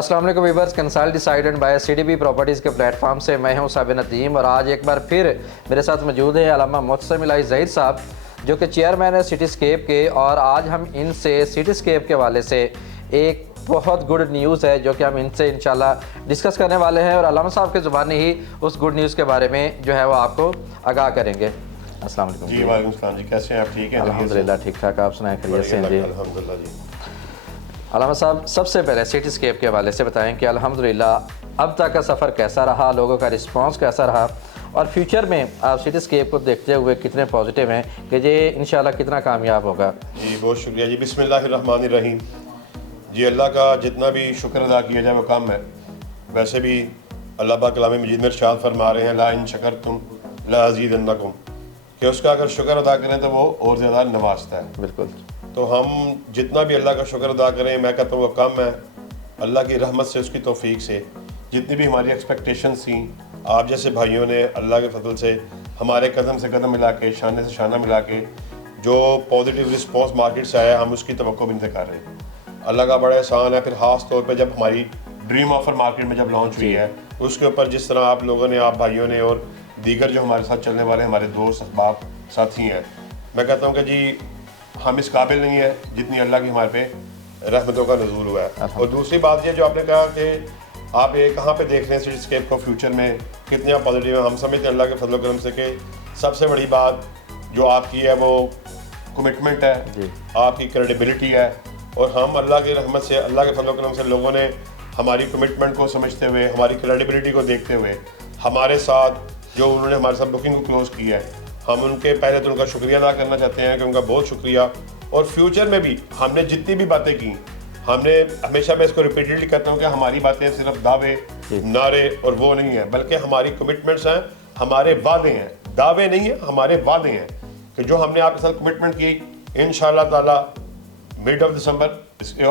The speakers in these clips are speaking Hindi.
अस्सलाम वालेकुम viewers, consult decided by CDB properties के प्लेटफॉर्म से मैं हूं साबिर नदीम और आज एक बार फिर मेरे साथ मौजूद है अल्लामा मुहस्सिन इलाही ज़हीर साहब जो कि चेयरमैन है सिटीस्केप के। और आज हम इनसे सिटीस्केप के हवाले से एक बहुत गुड न्यूज़ है जो कि हम इनसे इंशाल्लाह डिस्कस करने वाले हैं और अल्लामा साहब के ज़ुबानी ही उस गुड न्यूज़ के बारे में जो है वो आपको आगाह करेंगे। अस्सलाम वालेकुम जी। वालेकुम सलाम जी, कैसे हैं आप? ठीक हैं? अल्हम्दुलिल्लाह ठीक ठाक, आप सुनाएं खैरियत से हैं जी? अल्हम्दुलिल्लाह जी। अल्लामा साहब, सबसे पहले सिटीस्केप के हवाले से बताएं कि अल्हम्दुलिल्लाह अब तक का सफ़र कैसा रहा, लोगों का रिस्पांस कैसा रहा और फ्यूचर में आप सिटीस्केप को देखते हुए कितने पॉजिटिव हैं कि ये इंशाल्लाह कितना कामयाब होगा? जी बहुत शुक्रिया जी। बिस्मिल्लाहिर्रहमानिर्रहीम। जी, अल्लाह का जितना भी शुक्र अदा किया जाए वो कम है। वैसे भी अल्लाह पाक कलाम मजीद में इरशाद फरमा रहे हैं, ला इन शकरतुम ला अज़ीदन्नकुम, कि उसका अगर शुक्र अदा करें तो वो और ज़्यादा नवाजता है। बिल्कुल। तो हम जितना भी अल्लाह का शुक्र अदा करें, मैं कहता हूँ वो कम है। अल्लाह की रहमत से, उसकी तौफीक से जितनी भी हमारी एक्सपेक्टेशंस थी, आप जैसे भाइयों ने अल्लाह के फजल से हमारे कदम से कदम मिला के, शाने से शाना मिला के जो पॉजिटिव रिस्पॉन्स मार्केट से आया, हम उसकी तवक्को भी नहीं कर रहे हैं। अल्लाह का बड़ा एहसान है। फिर ख़ास तौर पर जब हमारी ड्रीम ऑफर मार्केट में जब लॉन्च हुई है, उसके ऊपर जिस तरह आप लोगों ने, आप भाइयों ने और दीगर जो हमारे साथ चलने वाले हमारे दोस्त अहबाब साथी हैं, मैं कहता हूँ कि जी हम इस काबिल नहीं है जितनी अल्लाह की हमारे पे रहमतों का नज़ूल हुआ है। और दूसरी बात ये जो आपने कहा कि आप ये कहाँ पे देख रहे हैं सिटीस्केप को फ्यूचर में, कितने आप पॉजिटिव है। हम समझते हैं अल्लाह के फजल करम से कि सबसे बड़ी बात जो आपकी है वो कमिटमेंट है, आपकी क्रेडिबिलिटी है। और हम अल्लाह की रहमत से, अल्लाह के फजल करम से लोगों ने हमारी कमिटमेंट को समझते हुए, हमारी क्रेडिबिलिटी को देखते हुए हमारे साथ जो उन्होंने हमारे साथ बुकिंग को क्लोज़ की है, हम उनके पहले तो उनका शुक्रिया अदा करना चाहते हैं कि उनका बहुत शुक्रिया। और फ्यूचर में भी हमने जितनी भी बातें की, हमने हमेशा, मैं इसको रिपीटेडली कहता हूँ कि हमारी बातें सिर्फ दावे नारे और वो नहीं है, बल्कि हमारी कमिटमेंट्स हैं, हमारे वादे हैं। दावे नहीं है, हमारे वादे हैं कि जो हमने आपके साथ कमिटमेंट की, इंशाअल्लाह ताला मिड ऑफ दिसंबर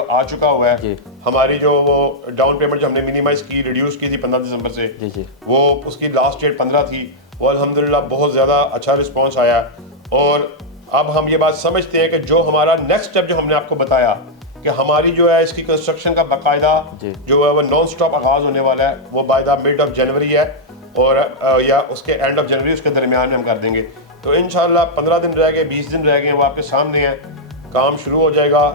आ चुका हुआ है। हमारी जो वो डाउन पेमेंट जो हमने मिनिमाइज की, रिड्यूस की थी 15 दिसंबर से, वो उसकी लास्ट डेट 15 थी। वो अल्हम्दुलिल्लाह बहुत ज़्यादा अच्छा रिस्पांस आया। और अब हम ये बात समझते हैं कि जो हमारा नेक्स्ट स्टेप जो हमने आपको बताया कि हमारी जो है इसकी कंस्ट्रक्शन का बाकायदा जो है वो नॉन स्टॉप आगाज़ होने वाला है, वो by the mid of January है और या उसके एंड ऑफ जनवरी, उसके दरमियान में हम कर देंगे। तो इंशाल्लाह 15 दिन रह गए, 20 दिन रह गए, वो आपके सामने हैं, काम शुरू हो जाएगा।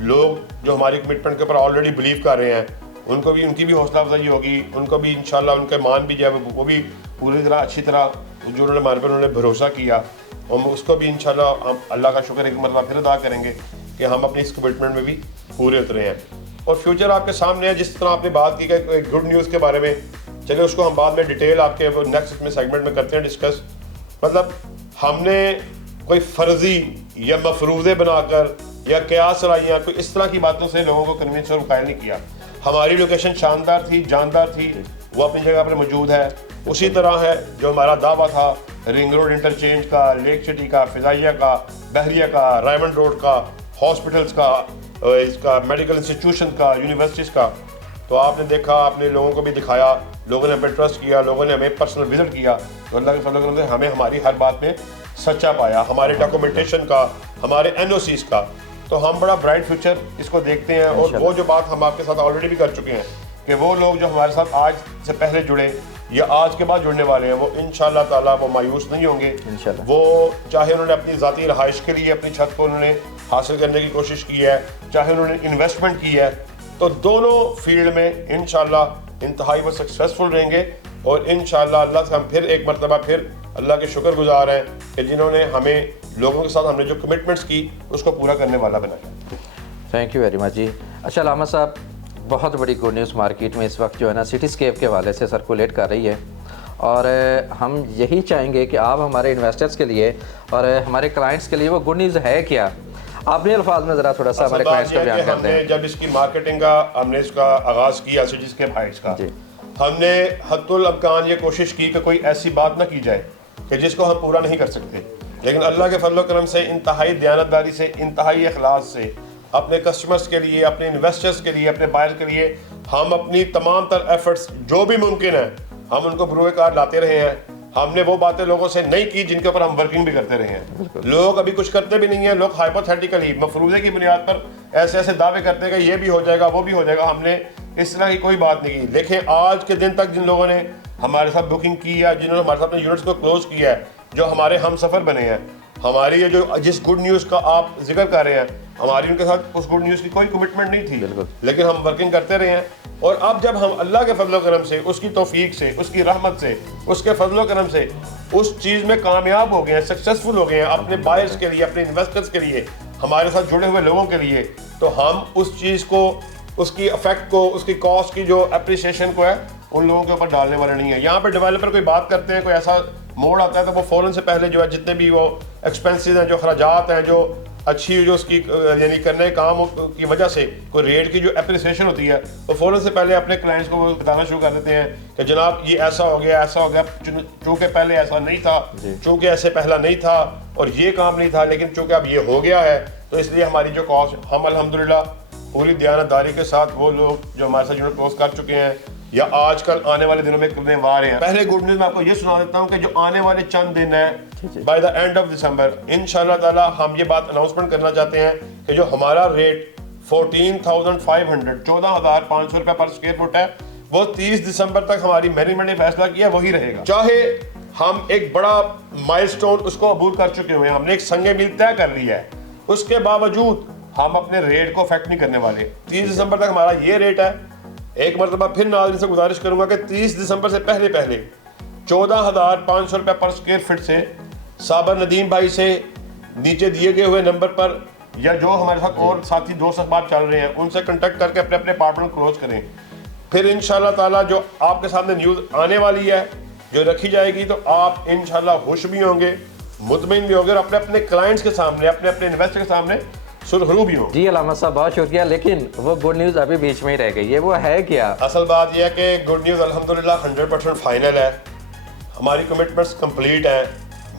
लोग जो हमारी कमिटमेंट के ऊपर ऑलरेडी बिलीव कर रहे हैं, उनको भी, उनकी भी हौसला अफजाई होगी, उनको भी इंशाल्लाह उनके मान भी जो है वो भी पूरी तरह अच्छी तरह जो उन्होंने हमारे पर उन्होंने भरोसा किया, हम उसको भी इंशाल्लाह हम अल्लाह का शुक्र एक मरतबा फिर अदा करेंगे कि हम अपनी इस कमिटमेंट में भी पूरे उतरे हैं। और फ्यूचर आपके सामने है। जिस तरह आपने बात की कि गुड न्यूज़ के बारे में, चलिए उसको हम बाद में डिटेल आपके वो नेक्स्ट में सेगमेंट में करते हैं डिस्कस। मतलब हमने कोई फर्जी या मफरूज़े बनाकर या कयास रवाइयाँ, कोई इस तरह की बातों से लोगों को कन्विंस और कायल नहीं किया। हमारी लोकेशन शानदार थी, जानदार थी, वो अपनी जगह पर मौजूद है। उसी तरह है जो हमारा दावा था रिंग रोड इंटरचेंज का, लेक सिटी का, फिजाइया का, बहरिया का, रायमंड रोड का, हॉस्पिटल्स का, इसका मेडिकल इंस्टीट्यूशन का, यूनिवर्सिटीज़ का, तो आपने देखा, आपने लोगों को भी दिखाया, लोगों ने हमें ट्रस्ट किया, लोगों ने हमें पर्सनल विजिट किया। तो अल्लाह के फजल से हमें हमारी हर बात में सच्चा पाया, हमारे डॉक्यूमेंटेशन का, हमारे NOCs का। तो हम बड़ा ब्राइट फ्यूचर इसको देखते हैं। और वो जो बात हम आपके साथ ऑलरेडी भी कर चुके हैं कि वो लोग जो हमारे साथ आज से पहले जुड़े या आज के बाद जुड़ने वाले हैं, वो इंशाल्लाह ताला वो मायूस नहीं होंगे। वो चाहे उन्होंने अपनी ज़ाती रहाइश के लिए अपनी छत को उन्होंने हासिल करने की कोशिश की है, चाहे उन्होंने इन्वेस्टमेंट की है, तो दोनों फील्ड में इंशाल्लाह इंतहाई वो सक्सेसफुल रहेंगे। और इंशाल्लाह अल्लाह से हम फिर एक मरतबा फिर अल्लाह के शुक्रगुजार हैं कि जिन्होंने हमें लोगों के साथ हमने जो कमिटमेंट्स की उसको पूरा करने वाला बनाया। थैंक यू वेरी मच जी। अच्छा अल्लामा साहब, बहुत बड़ी गुड न्यूज़ मार्केट में इस वक्त जो है ना सिटीस्केप के हवाले से सर्कुलेट कर रही है और हम यही चाहेंगे कि आप हमारे इन्वेस्टर्स के लिए और हमारे क्लाइंट्स के लिए वो गुड न्यूज़ है क्या, अपने अल्फाज में ज़रा थोड़ा सा हमारे क्लाइंट्स को बयान कर दें। जब इसकी मार्केटिंग का हमने इसका आगाज़ किया सिटीस्केप हाइट्स का, हमने हद्दुल अमकान ये कोशिश की कि कोई ऐसी बात ना की जाए कि जिसको हम पूरा नहीं कर सकते। लेकिन अल्लाह के फजल करम से, इंतहाई दयानतदारी से, इंतहाई इखलास से अपने कस्टमर्स के लिए, अपने इन्वेस्टर्स के लिए, अपने बायर के लिए हम अपनी तमाम तर एफर्ट्स जो भी मुमकिन है हम उनको बरूए कार लाते रहे हैं। हमने वो बातें लोगों से नहीं की जिनके ऊपर हम वर्किंग भी करते रहे हैं। लोग अभी कुछ करते भी नहीं है, लोग हाइपोथेटिकली मफरूज़े की बुनियाद पर ऐसे ऐसे दावे करते हैं कि ये भी हो जाएगा, वो भी हो जाएगा। हमने इस तरह की कोई बात नहीं की। देखें आज के दिन तक जिन लोगों ने हमारे साथ बुकिंग की है, जिन्होंने हमारे साथ अपने यूनिट्स को क्लोज किया है, जो हमारे हम सफ़र बने हैं, हमारी ये जो जिस गुड न्यूज़ का आप जिक्र कर रहे हैं, हमारी उनके साथ उस गुड न्यूज़ की कोई कमिटमेंट नहीं थी, लेकिन हम वर्किंग करते रहे हैं। और अब जब हम अल्लाह के फजल करम से, उसकी तौफीक से, उसकी रहमत से, उसके फजल करम से उस चीज़ में कामयाब हो गए हैं, सक्सेसफुल हो गए हैं अपने बायर्स के लिए, अपने इन्वेस्टर्स के लिए, हमारे साथ जुड़े हुए लोगों के लिए, तो हम उस चीज़ को, उसकी इफेक्ट को, उसकी कॉस्ट की जो अप्रिसिएशन को है, उन लोगों के ऊपर डालने वाले नहीं है। यहाँ पे डेवलपर कोई बात करते हैं, कोई ऐसा मोड़ आता है, तो वो फ़ौरन से पहले जो है जितने भी वो एक्सपेंसेस हैं, जो खर्चात हैं, जो अच्छी जो उसकी यानी करने काम की वजह से कोई रेट की जो अप्रिसिएशन होती है, तो फ़ौरन से पहले अपने क्लाइंट्स को वो बताना शुरू कर देते हैं कि जनाब ये ऐसा हो गया, ऐसा हो गया, चूँकि पहले ऐसा नहीं था, चूँकि ऐसे पहला नहीं था और ये काम नहीं था, लेकिन चूँकि अब ये हो गया है, तो इसलिए हमारी जो कॉस्ट, हम अल्हम्दुलिल्लाह पूरी दयानतदारी के साथ वो लोग जो हमारे साथ यूनिट क्लोज कर चुके हैं या आजकल आने वाले दिनों में करने वाले हैं। पहले गुड न्यूज़ मैं आपको ये सुना देता हूँ कि जो आने वाले चंद दिन है, by the end of December इंशाल्लाह ताला हम ये बात अनाउंसमेंट करना चाहते हैं कि जो हमारा रेट 14,500 रुपये पर स्क्वायर फुट है, वो 30 दिसंबर तक हमारी मैनेजमेंट ने फैसला किया वही रहेगा। चाहे हम एक बड़ा माइलस्टोन उसको अबूर कर चुके हुए हैं, हमने एक संगे मील तय कर लिया है, उसके बावजूद हम अपने रेट को अफेक्ट नहीं करने वाले। 30 दिसंबर तक हमारा ये रेट है। एक मरतबा फिर नाज़रीन से गुजारिश करूंगा कि 30 दिसंबर से पहले 14,500 रुपये पर स्क्वायर फीट से साबर नदीम भाई से नीचे दिए गए हुए नंबर पर, या जो हमारे साथ और साथी दोस्त अहबाब चल रहे हैं, उनसे कांटेक्ट करके अपने अपने अपार्टमेंट क्लोज करें। फिर इंशाल्लाह ताला जो आपके सामने न्यूज़ आने वाली है, जो रखी जाएगी, तो आप इंशाल्लाह खुश भी होंगे, मुतमईन भी होंगे और अपने अपने क्लाइंट्स के सामने, अपने अपने इन्वेस्टर के सामने सुरखरू भी हो। जी अलामा साहब बहुत शुक्रिया, लेकिन वो गुड न्यूज़ अभी बीच में ही रह गई है, वो है क्या? असल बात यह है कि गुड न्यूज़ अल्हम्दुलिल्लाह 100% फाइनल है, हमारी कमिटमेंट्स कंप्लीट हैं।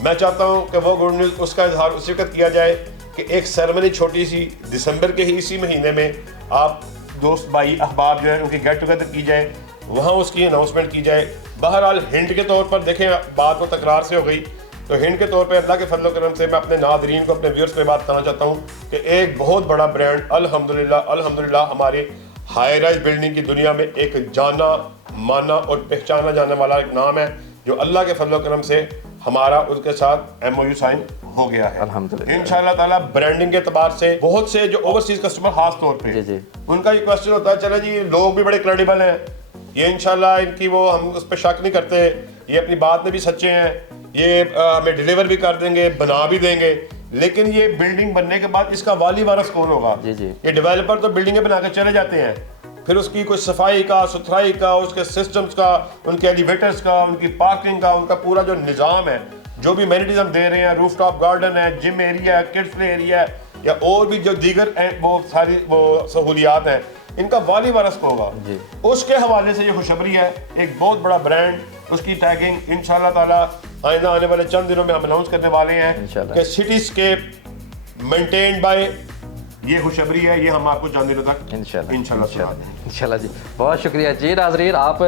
मैं चाहता हूं कि वो गुड न्यूज़ उसका इजहार उसी वक्त किया जाए कि एक सेरेमनी छोटी सी दिसंबर के ही इसी महीने में आप दोस्त भाई अहबाब जो है उनकी गेट टुगेदर की जाए, वहाँ उसकी अनाउंसमेंट की जाए। बहरहाल हिंट के तौर पर देखें, बात तो तकरार से हो गई, तो हिंट के तौर पे अल्लाह के फजल करम से मैं अपने नादरीन को, अपने व्यूअर्स पे बात करना चाहता हूँ कि एक बहुत बड़ा ब्रांड अल्हम्दुलिल्लाह हमारे हाई राइज बिल्डिंग की दुनिया में एक जाना माना और पहचाना जाने वाला एक नाम है, जो अल्लाह के फजल करम से हमारा उसके साथ MOU साइन हो गया है अल्हम्दुलिल्लाह। इंशाल्लाह ताला ब्रांडिंग के एतबार से बहुत से जो ओवरसीज कस्टमर खास तौर पे उनका ये क्वेश्चन होता है, चले जी लोग भी बड़े क्रेडिबल हैं, ये इंशाल्लाह इनकी वो, हम उस पर शक नहीं करते, ये अपनी बात में भी सच्चे हैं, ये हमें डिलीवर भी कर देंगे, बना भी देंगे, लेकिन ये बिल्डिंग बनने के बाद इसका वाली वारस कौन होगा? ये डेवलपर तो बिल्डिंगें बना के चले जाते हैं, फिर उसकी कोई सफाई का, सुथराई का, उसके सिस्टम्स का, उनके एलिवेटर्स का, उनकी पार्किंग का, उनका पूरा जो निज़ाम है, जो भी एमेनिटीज हम दे रहे हैं, रूफटॉप गार्डन है, जिम एरिया है, किड्स प्ले एरिया है, या और भी जो दीगर वो सारी वो सहूलियात हैं, इनका वाली वारस को होगा। उसके हवाले से ये खुशखबरी है, एक बहुत बड़ा ब्रांड, उसकी टैगिंग इंशाल्लाह ताला आइंदा आने वाले चंद दिनों में हम अनाउंस करने वाले हैं कि सिटीस्केप मेंटेन्ड बाय, ये खुशखबरी है, ये हम आपको चंद दिनों तक इंशाल्लाह जी। बहुत शुक्रिया जी। नाज़रीन, आप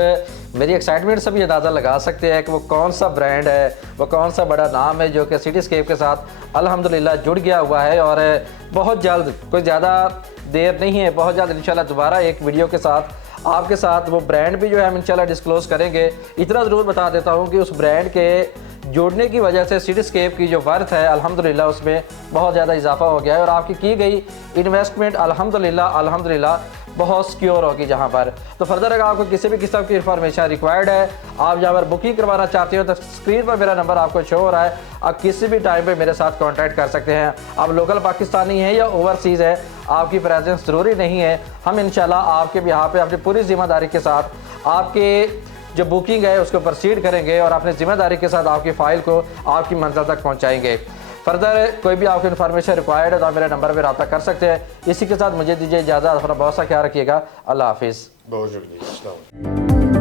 मेरी एक्साइटमेंट से भी अंदाज़ा लगा सकते हैं कि वो कौन सा ब्रांड है, वो कौन सा बड़ा नाम है जो कि सिटीस्केप के साथ अल्हम्दुलिल्लाह जुड़ गया हुआ है। और बहुत जल्द, कोई ज़्यादा देर नहीं है, बहुत जल्द इंशाल्लाह दोबारा एक वीडियो के साथ आपके साथ वो ब्रांड भी जो है हम इंशाल्लाह डिस्क्लोज़ करेंगे। इतना ज़रूर बता देता हूँ कि उस ब्रांड के जोड़ने की वजह से सिटीस्केप की जो वर्थ है अल्हम्दुलिल्लाह उसमें बहुत ज़्यादा इजाफा हो गया है, और आपकी की गई इन्वेस्टमेंट अल्हम्दुलिल्लाह बहुत सिक्योर होगी जहाँ पर। तो फर्दर अगर आपको किसी भी किस्म की इंफॉर्मेशन रिक्वायर्ड है, आप जहाँ पर बुकिंग करवाना चाहते हो, तो स्क्रीन पर मेरा नंबर आपको शो हो रहा है, आप किसी भी टाइम पे मेरे साथ कांटेक्ट कर सकते हैं। आप लोकल पाकिस्तानी हैं या ओवरसीज़ है, आपकी प्रेजेंस ज़रूरी नहीं है, हम इंशाल्लाह आपके यहाँ पे अपनी पूरी जिम्मेदारी के साथ आपके जो बुकिंग है उसको प्रोसीड करेंगे और अपनी जिम्मेदारी के साथ आपकी फ़ाइल को आपकी मंजिल तक पहुँचाएँगे। फर्दर कोई भी आपको इन्फॉर्मेशन रिक्वायर्ड है तो आप मेरे नंबर पर रब्ता कर सकते हैं। इसी के साथ मुझे दीजिए इजाज़त, अपना बहुत सा ख्याल रखिएगा। अल्लाह हाफिज़। बहुत शुक्रिया।